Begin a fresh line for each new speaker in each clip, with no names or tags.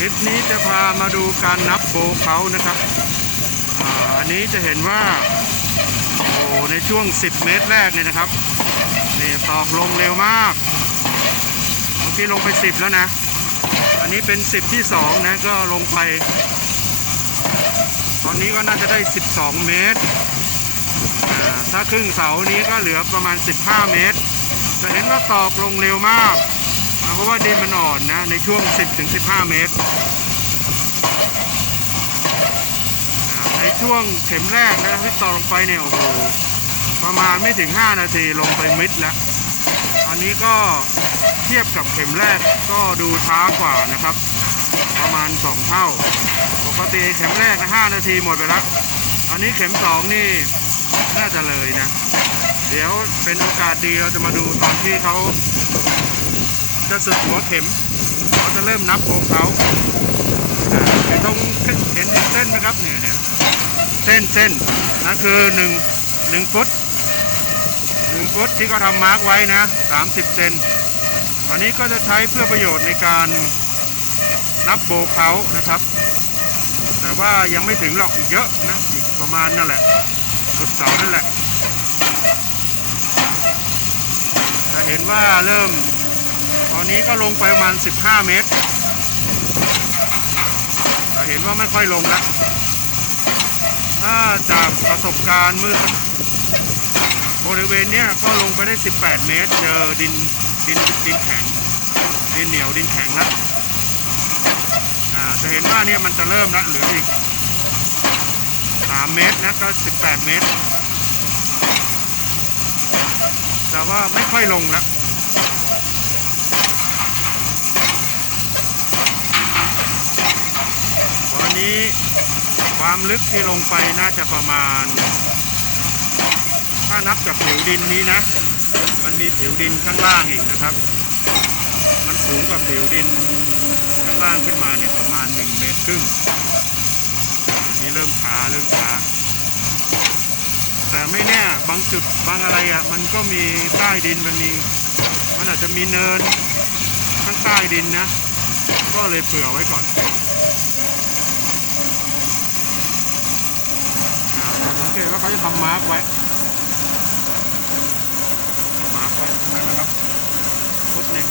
คลิปนี้จะพามาดูการนับโบเขานะครับอ่าอันนี้จะเห็นว่าโอ้โหในช่วง 10 เมตรแรกเนี่ยนะครับนี่ตอกลงเร็วมากเมื่อกี้ลงไป 10 แล้วนะ อันนี้เป็น 10 ที่2นะก็ลงไป ตอนนี้ก็น่าจะได้ 12 เมตรอ่าถ้าครึ่งเสานี้ก็เหลือประมาณ 15 เมตร จะเห็นว่าตอกลงเร็วมาก เพราะว่าดินมันอ่อนนะ ในช่วง 10-15 เมตร ในช่วงเข็มแรกนะที่ตอลงไปเนี่ยโอ้โหประมาณไม่ถึง 5 นาทีลงไปมิดแล้ว อันนี้ก็เทียบกับเข็มแรกก็ดูช้ากว่านะครับ ประมาณ 2 เท่า ปกติเข็มแรกนะ5นาทีหมดไปแล้ว อันนี้เข็ม 2 นี่น่าจะเลยนะ เดี๋ยวเป็นโอกาสดีเราจะมาดูตอนที่เขา จะสุดหัวเข็มเขาจะเริ่มนับโค้งเขาอ่าไอ้ตรงเห็นเส้นไหมครับเนี่ยเนี่ยเส้นเส้นนั่นคือหนึ่งหนึ่งฟุตหนึ่งฟุตที่เขาทำมาร์กไว้นะ30เซนอันนี้ก็จะใช้เพื่อประโยชน์ในการนับโบเขานะครับ แต่ว่ายังไม่ถึงหรอกอีกเยอะนะอีกประมาณนั่นแหละสุดเสานั่นแหละจะเห็นว่าเริ่ม ตอนนี้ก็ลงไปประมาณ 15 เมตรจะเห็นว่าไม่ค่อยลงแล้วถ้าจากประสบการณ์มื่อบริเวณเนี้ยก็ลงไปได้ 18 เมตร เจอดินดินดินแข็ง ดินเหนียวดินแข็งแล้วจะเห็นว่าเนี่ยมันจะเริ่มล้วเหลืออีก 3 เมตรนะก็ 18 เมตร แต่ว่าไม่ค่อยลงแล้ว ตอนนี้ ความลึกที่ลงไปน่าจะประมาณ ถ้านับจากผิวดินนี้นะ มันมีผิวดินข้างล่างอีกนะครับ มันสูงกว่าผิวดินข้างล่างขึ้นมาเนี่ยประมาณ1เมตรครึ่งนี่เริ่มช้าเริ่มช้าแต่ไม่แน่บางจุดบางอะไรอะมันก็มีใต้ดินมันมีมันอาจจะมีเนินข้างใต้ดินนะ ก็เลยเผื่อไว้ก่อนอ่าสังเกตว่าเขาจะทำมาร์กไว้ มาร์กไว้ตรงนั้นนะครับฟุตหนึ่ง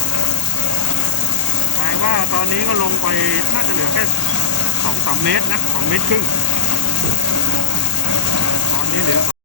หมายว่าตอนนี้ก็ลงไปน่าจะเหลือแค่สองสามเมตรนะสองเมตรครึ่ง ตอนนี้เหลือ